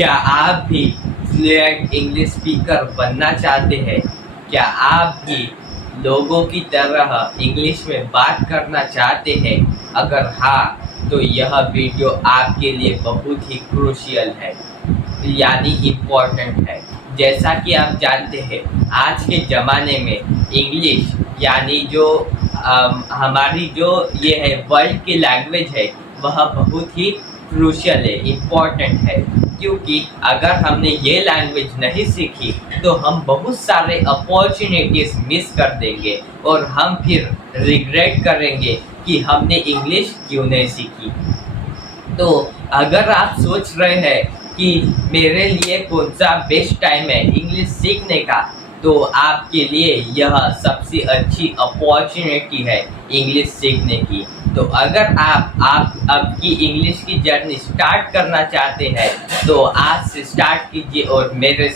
क्या आप भी फ्लुएंट इंग्लिश स्पीकर बनना चाहते हैं? क्या आप भी लोगों की तरह इंग्लिश में बात करना चाहते हैं? अगर हाँ, तो यह वीडियो आपके लिए बहुत ही क्रूशियल है, यानी इम्पोर्टेंट है। जैसा कि आप जानते हैं, आज के ज़माने में इंग्लिश यानी जो हमारी जो ये है वर्ल्ड की लैंग्वेज है, वह बहुत ही क्रूशियल है, इम्पोर्टेंट है। क्योंकि अगर हमने ये लैंग्वेज नहीं सीखी तो हम बहुत सारे अपॉर्चुनिटीज़ मिस कर देंगे और हम फिर रिग्रेट करेंगे कि हमने इंग्लिश क्यों नहीं सीखी। तो अगर आप सोच रहे हैं कि मेरे लिए कौन सा बेस्ट टाइम है इंग्लिश सीखने का, तो आपके लिए यह सबसे अच्छी अपॉर्चुनिटी है इंग्लिश सीखने की। तो अगर आप अब की इंग्लिश की जर्नी स्टार्ट करना चाहते हैं, तो आज से स्टार्ट कीजिए और मेरे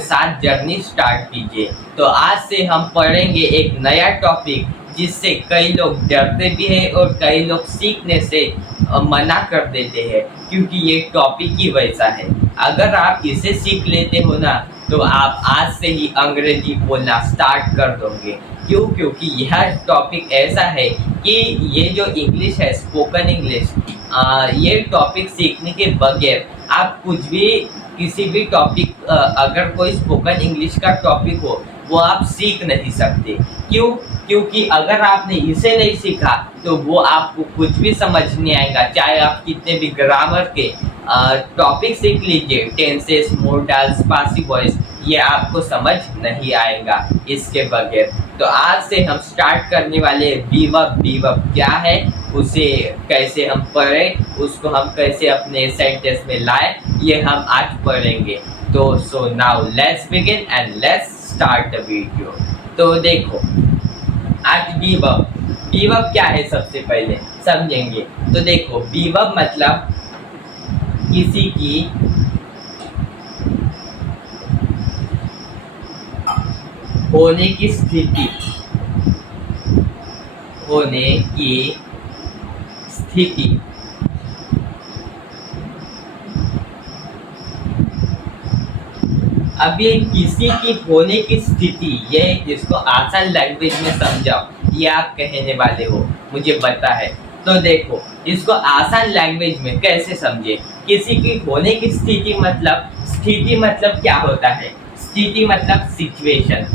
साथ जर्नी स्टार्ट कीजिए। तो आज से हम पढ़ेंगे एक नया टॉपिक, जिससे कई लोग डरते भी हैं और कई लोग सीखने से मना कर देते हैं, क्योंकि ये टॉपिक ही वैसा है। अगर आप इसे सीख लेते हो ना, तो आप आज से ही अंग्रेजी बोलना स्टार्ट कर दोगे। क्यों? क्योंकि यह टॉपिक ऐसा है कि ये जो इंग्लिश है, स्पोकन इंग्लिश, ये टॉपिक सीखने के बगैर आप कुछ भी किसी भी टॉपिक, अगर कोई स्पोकन इंग्लिश का टॉपिक हो, वो आप सीख नहीं सकते। क्यों? क्योंकि अगर आपने इसे नहीं सीखा तो वो आपको कुछ भी समझ नहीं आएगा, चाहे आप कितने भी ग्रामर के टॉपिक सीख लीजिए, टेंसेस, मोडल्स, पासिव वॉइस, ये आपको समझ नहीं आएगा इसके बगैर। तो आज से हम स्टार्ट करने वाले वीवर्ब क्या है, उसे कैसे हम पढ़ें, उसको हम कैसे अपने सेंटेंस में लाएं, ये हम आज पढ़ेंगे। तो so now let's begin and let's start the video. तो देखो, आज वीवर्ब क्या है सबसे पहले समझेंगे। तो देखो, वीवर्ब मतलब किसी की होने की स्थिति, अब ये किसी की होने की स्थिति, ये इसको आसान लैंग्वेज में समझाओ, ये आप कहने वाले हो, मुझे पता है। तो देखो, इसको आसान लैंग्वेज में कैसे समझे। किसी की होने की स्थिति मतलब क्या होता है? स्थिति मतलब सिचुएशन।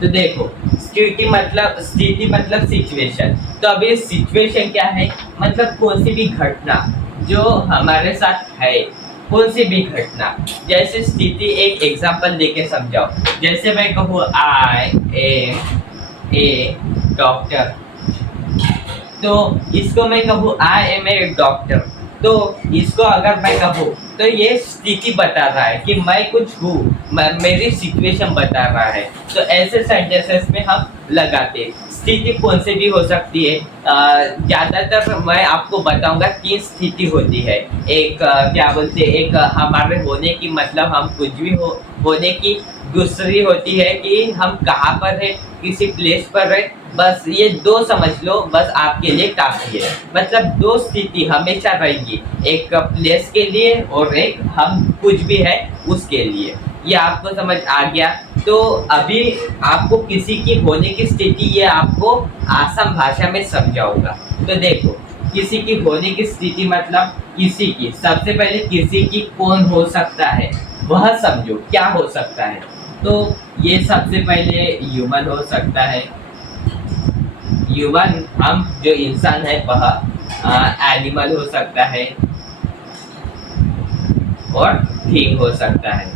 तो देखो, स्थिति मतलब सिचुएशन। तो अब ये सिचुएशन क्या है? मतलब कौन सी भी घटना जो हमारे साथ है, कौन सी भी घटना। जैसे स्थिति, एक एग्जांपल देके समझाओ। जैसे मैं कहूँ आई एम ए डॉक्टर, तो इसको मैं कहूँ आई एम ए डॉक्टर, तो इसको अगर मैं कहूँ तो ये स्थिति बता रहा है कि मैं कुछ हूँ, मेरी सिचुएशन बता रहा है। तो ऐसे सेंटेंसेस में हम लगाते। स्थिति कौन से भी हो सकती है, ज़्यादातर मैं आपको बताऊंगा 3 स्थिति होती है। एक क्या बोलते हैं, एक हमारे होने की, मतलब हम कुछ भी होने की। दूसरी होती है कि हम कहाँ पर है, किसी प्लेस पर है। बस ये 2 समझ लो, बस आपके लिए काफ़ी है। मतलब 2 स्थिति हमेशा रहेगी, एक प्लेस के लिए और एक हम कुछ भी है उसके लिए। ये आपको समझ आ गया। तो अभी आपको किसी की होने की स्थिति, ये आपको आसान भाषा में समझाऊंगा। तो देखो, किसी की होने की स्थिति मतलब किसी की, सबसे पहले किसी की कौन हो सकता है वह समझो, क्या हो सकता है। तो ये सबसे पहले ह्यूमन हो सकता है। ह्यूमन, हम जो इंसान है वह, एनिमल हो सकता है और थिंग हो सकता है।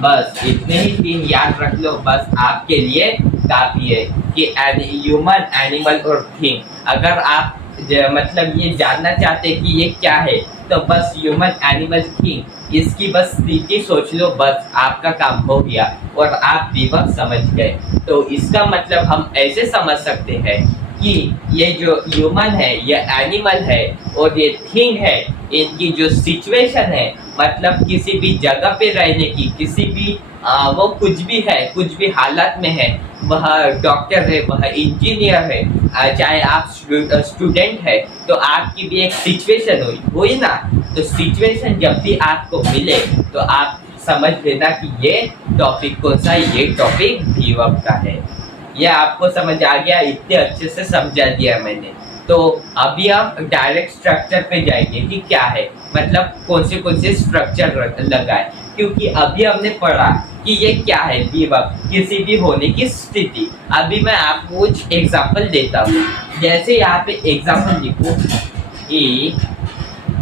बस इतने ही 3 याद रख लो, बस आपके लिए काफ़ी है कि ह्यूमन, एनिमल और थिंग। अगर आप मतलब ये जानना चाहते कि ये क्या है, तो बस ह्यूमन, एनिमल, थिंग, इसकी बस स्थिति सोच लो, बस आपका काम हो गया और आप वीवर्ब समझ गए। तो इसका मतलब हम ऐसे समझ सकते हैं कि ये जो ह्यूमन है, ये एनिमल है और ये थिंग है, इनकी जो सिचुएशन है, मतलब किसी भी जगह पे रहने की, किसी भी वो कुछ भी है, कुछ भी हालत में है, वह डॉक्टर है, वह इंजीनियर है, चाहे आप स्टूडेंट है, तो आपकी भी एक सिचुएशन हुई ना। तो सिचुएशन जब भी आपको मिले तो आप समझ लेना कि ये टॉपिक कौन सा है, ये टॉपिक भी वर्ब का है। ये आपको समझ आ गया, इतने अच्छे से समझा दिया मैंने। तो अभी हम डायरेक्ट स्ट्रक्चर पे जाएंगे कि क्या है, मतलब कौन से स्ट्रक्चर लगाए, क्योंकि अभी हमने पढ़ा कि ये क्या है, विभक्त, किसी भी होने की स्थिति। अभी मैं आपको कुछ एग्जांपल देता हूँ। जैसे यहाँ पे एग्जांपल लिखो, ए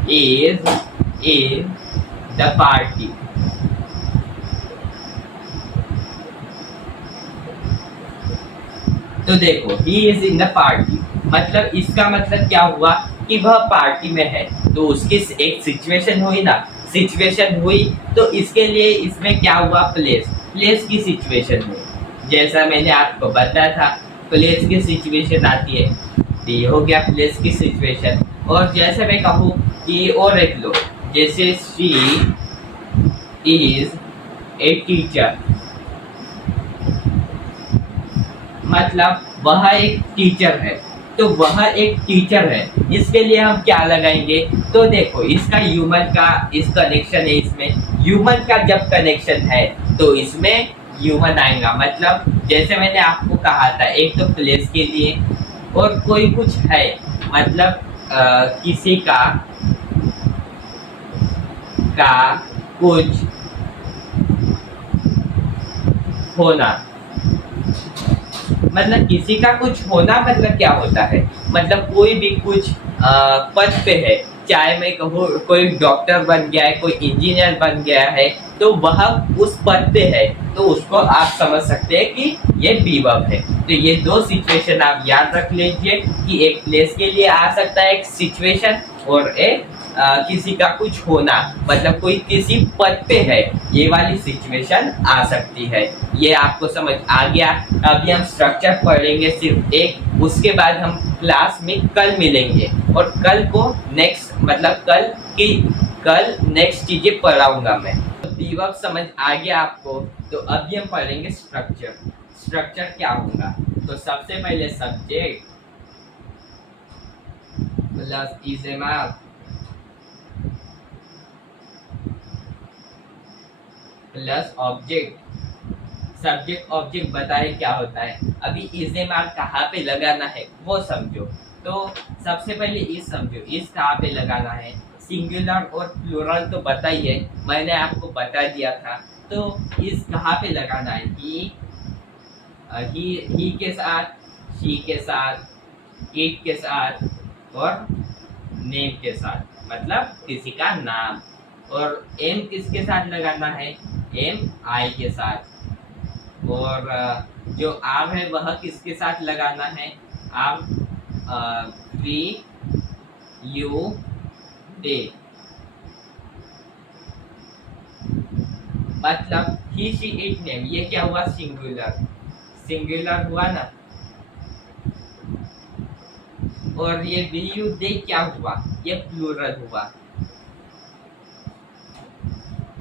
इज इन द पार्टी। तो देखो, he is in the party, मतलब इसका मतलब क्या हुआ कि वह पार्टी में है। तो उसकी एक सिचुएशन हुई ना, सिचुएशन हुई, तो इसके लिए इसमें क्या हुआ, प्लेस, प्लेस की सिचुएशन हुई। जैसा मैंने आपको बताया था, प्लेस की सिचुएशन आती है, तो ये हो गया प्लेस की सिचुएशन। और जैसे मैं कहूँ कि और एक लो, जैसे शी इज ए टीचर, मतलब वह एक टीचर है। तो वह एक टीचर है, इसके लिए हम क्या लगाएंगे, तो देखो इसका ह्यूमन का इस कनेक्शन है, इसमें ह्यूमन का जब कनेक्शन है तो इसमें ह्यूमन आएगा। मतलब जैसे मैंने आपको कहा था, एक तो प्लेस के लिए, और कोई कुछ है, मतलब किसी का कुछ होना, मतलब किसी का कुछ होना मतलब क्या होता है, मतलब कोई भी कुछ पद पे है, चाहे मैं कहूँ कोई डॉक्टर बन गया है, कोई इंजीनियर बन गया है, तो वह उस पद पे है, तो उसको आप समझ सकते हैं कि ये विभव है। तो ये दो सिचुएशन आप याद रख लीजिए कि एक प्लेस के लिए आ सकता है एक सिचुएशन, और एक किसी का कुछ होना, मतलब कोई किसी पद पे है, ये वाली सिचुएशन आ सकती है। ये आपको समझ आ गया। अभी हम स्ट्रक्चर पढ़ेंगे सिर्फ एक, उसके बाद हम क्लास में कल मिलेंगे, और कल को नेक्स्ट, मतलब कल नेक्स्ट चीजें पढ़ाऊंगा मैं। तो विभव समझ आ गया आपको। तो अभी हम पढ़ेंगे स्ट्रक्चर। स्ट्रक्चर क्या होगा, तो सबसे पहले सब्जेक्ट प्लस इजेमार प्लस ऑब्जेक्ट। सब्जेक्ट ऑब्जेक्ट बताए क्या होता है। अभी इजेमार कहाँ पे लगाना है वो समझो। तो सबसे पहले इस समझो, इस कहाँ पे लगाना है, सिंगुलर और प्लूरल तो बताइए, मैंने आपको बता दिया था। तो इस कहाँ पे लगाना है, ही के साथ, शी के साथ, इट के साथ, और नेम के साथ, मतलब किसी का नाम। और एम किसके साथ लगाना है, एम आई के साथ। और जो आर है वह किसके साथ लगाना है, आर वी यू दे, मतलब ही शी इट नेम, ये क्या हुआ, सिंगुलर, सिंगुलर हुआ ना। और ये वी यू दे क्या हुआ, ये प्लूरल हुआ।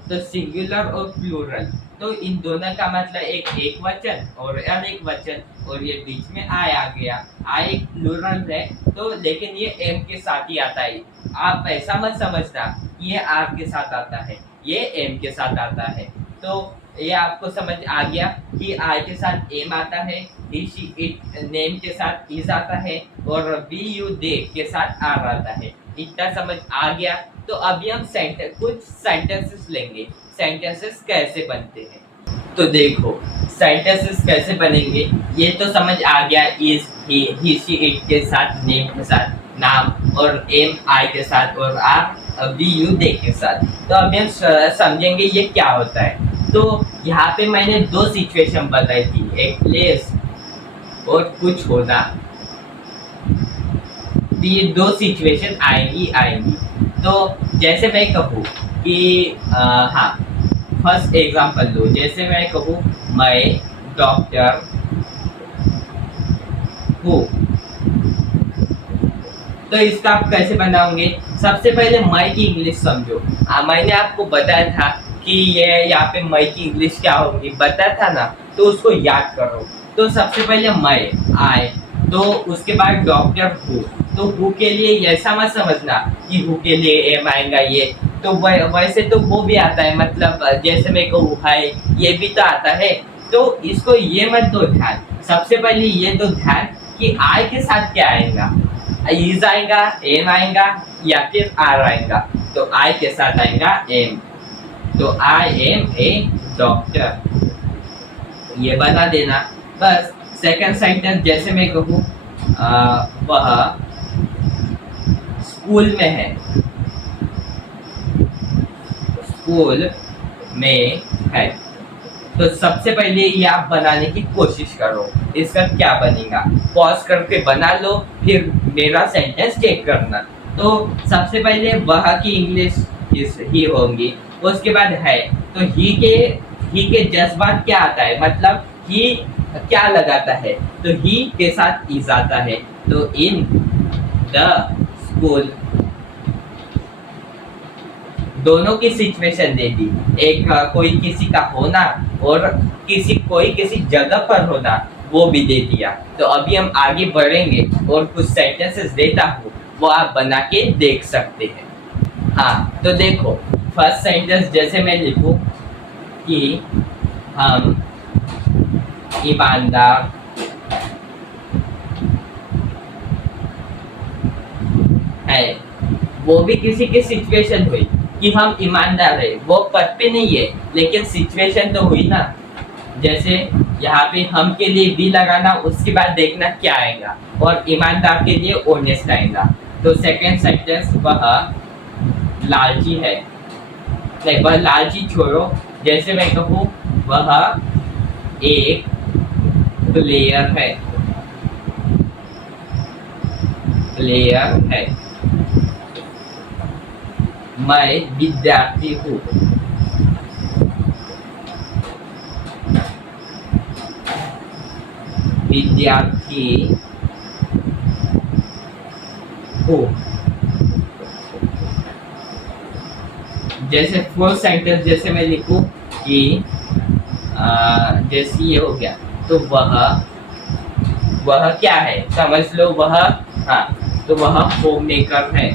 तो सिंगुलर और प्लूरल, तो इन दोनों का मतलब एक वचन और अनेक वचन, और ये बीच में आय आ गया। आय एक प्लूरल है, तो लेकिन ये एम के साथ ही आता है। आप ऐसा मत समझना ये आर के साथ आता है, ये एम के साथ आता है। तो ये आपको समझ आ गया कि आई के साथ एम आता है, ही शी इट नेम के साथ इज आता है, और वी यू दे के साथ आर आता है। इतना समझ आ गया। तो अभी हम कुछ सेंटेंसेस लेंगे, सेंटेंसेस कैसे बनते हैं। तो देखो सेंटेंसेस कैसे बनेंगे ये तो समझ आ गया, इज, ही शी इट के साथ, नेम के साथ नाम, और एम आई के साथ, और आर वी यू दे के साथ। तो अभी हम समझेंगे ये क्या होता है। तो यहाँ पे मैंने दो सिचुएशन बताई थी, एक प्लेस और कुछ होना। तो ये दो सिचुएशन आएंगी। तो जैसे मैं कहूँ कि हाँ, फर्स्ट एग्जांपल लो, जैसे मैं कहूँ मैं डॉक्टर हूँ, तो इसका आप कैसे बनाओगे। सबसे पहले मैं की इंग्लिश समझो। मैंने आपको बताया था कि ये यहाँ पे मैं की इंग्लिश क्या होगी, बताया था ना, तो उसको याद करो। तो सबसे पहले मैं आई, तो उसके बाद डॉक्टर हु। तो हु के लिए ऐसा मत समझना कि हु के लिए एम आएगा ये, तो वैसे तो वो भी आता है, मतलब जैसे मैं कहूँ है, ये भी तो आता है। तो इसको ये मत दो ध्यान, सबसे पहले ये दो ध्यान कि आई के साथ क्या आएगा, इज आएगा, एम आएगा या फिर आर आएगा। तो आई के साथ आएगा एम, तो आई एम ए डॉक्टर, ये बता देना बस। सेकंड सेंटेंस जैसे मैं कहूँ वह स्कूल में है, स्कूल में है। तो सबसे पहले ये आप बनाने की कोशिश करो, इसका क्या बनेगा, पॉज करके बना लो, फिर मेरा सेंटेंस चेक करना। तो सबसे पहले वह की इंग्लिश ही होंगी, उसके बाद है, तो ही के जज्बात क्या आता है, मतलब ही क्या लगाता है, तो ही के साथ इज आता है। तो इन द स्कूल, दोनों की सिचुएशन दे दी, एक कोई किसी का होना और कोई किसी जगह पर होना, वो भी दे दिया। तो अभी हम आगे बढ़ेंगे और कुछ सेंटेंसेस देता हूँ, वो आप बना के देख सकते हैं। हाँ, तो देखो फर्स्ट सेंटेंस जैसे मैं लिखूं कि हम ईमानदार है, वो भी किसी की सिचुएशन हुई कि हम ईमानदार है, वो पद पे नहीं है लेकिन सिचुएशन तो हुई ना। जैसे यहाँ पे हम के लिए भी लगाना, उसके बाद देखना क्या आएगा, और ईमानदार के लिए ऑनेस्ट आएगा। तो सेकंड सेंटेंस वह लालची है, नहीं वह लालची छोड़ो, जैसे मैं कहूँ वह एक प्लेयर है, प्लेयर है। मैं विद्यार्थी हूँ, विद्यार्थी हूँ। जैसे फोर्थ सेंटेंस जैसे मैं लिखूं कि जैसे ये हो गया, तो वह क्या है, समझ लो वह, हाँ, तो वह होम मेकर है,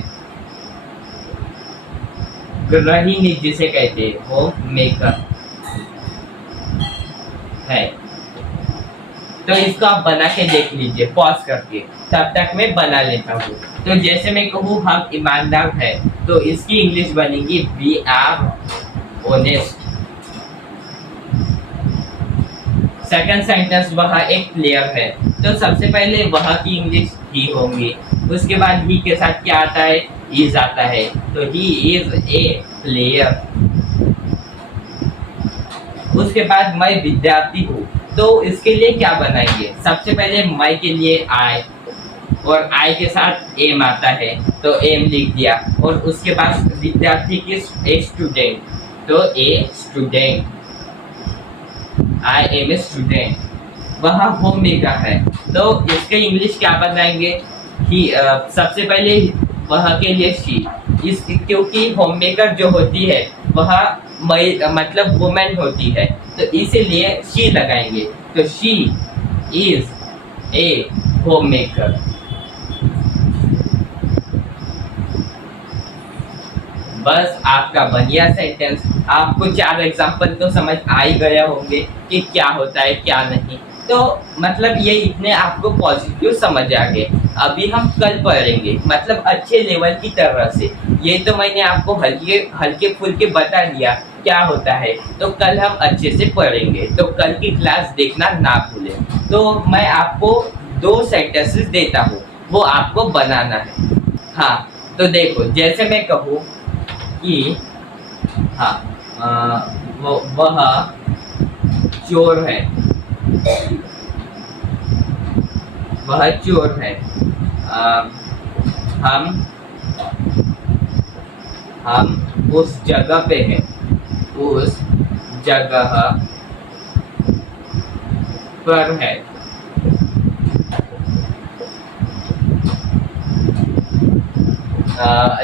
गृहिणी जिसे कहते हैं, होम मेकर है। तो इसको आप बना के देख लीजिए पॉज करके, तब तक मैं बना लेता हूँ। तो जैसे मैं कहूँ हम ईमानदार है, तो इसकी इंग्लिश बनेगी we are honest. Second sentence वह एक प्लेयर है, तो सबसे पहले वह की इंग्लिश ही होंगी, उसके बाद ही के साथ क्या आता है, इज आता है, तो ही इज ए प्लेयर। उसके बाद मैं विद्यार्थी हूँ, तो इसके लिए क्या बनाएंगे, सबसे पहले मैं के लिए आई, और आई के साथ एम आता है, तो एम लिख दिया, और उसके बाद विद्यार्थी की ए स्टूडेंट, तो a student, I am a student. वह होम मेकर है, तो इसके इंग्लिश क्या बनाएंगे, कि सबसे पहले वह के लिए शी, इस क्योंकि होम मेकर जो होती है वह मतलब वुमेन होती है, तो इसीलिए शी लगाएंगे, तो she is a home maker. बस आपका बढ़िया सेंटेंस, आपको 4 एग्जाम्पल तो समझ आ ही गया होंगे कि क्या होता है क्या नहीं, तो मतलब ये इतने आपको पॉजिटिव समझ आ गए। अभी हम कल पढ़ेंगे, मतलब अच्छे लेवल की तरह से, ये तो मैंने आपको हल्के फुल्के बता दिया क्या होता है, तो कल हम अच्छे से पढ़ेंगे, तो कल की क्लास देखना ना भूलें। तो मैं आपको 2 सेंटेंसेस देता हूँ, वो आपको बनाना है। हाँ, तो देखो जैसे मैं कहूँ कि हाँ, वह चोर है, वह चोर है, हम उस जगह पे हैं, उस जगह पर है।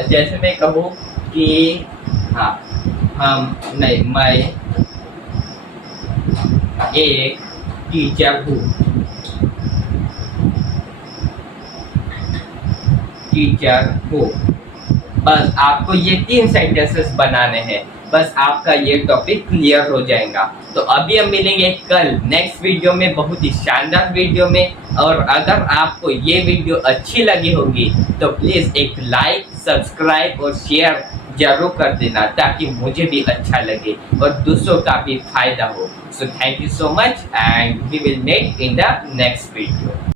जैसे मैं कहूँ कि हाँ, मैं एक टीचर हूँ, टीचर हो। बस आपको ये 3 सेंटेंसेस बनाने हैं, बस आपका ये टॉपिक क्लियर हो जाएगा। तो अभी हम मिलेंगे कल नेक्स्ट वीडियो में, बहुत ही शानदार वीडियो में। और अगर आपको ये वीडियो अच्छी लगी होगी तो प्लीज़ एक लाइक, सब्सक्राइब और शेयर जरूर कर देना, ताकि मुझे भी अच्छा लगे और दूसरों का भी फायदा हो। So thank you so much and we will met in the next video.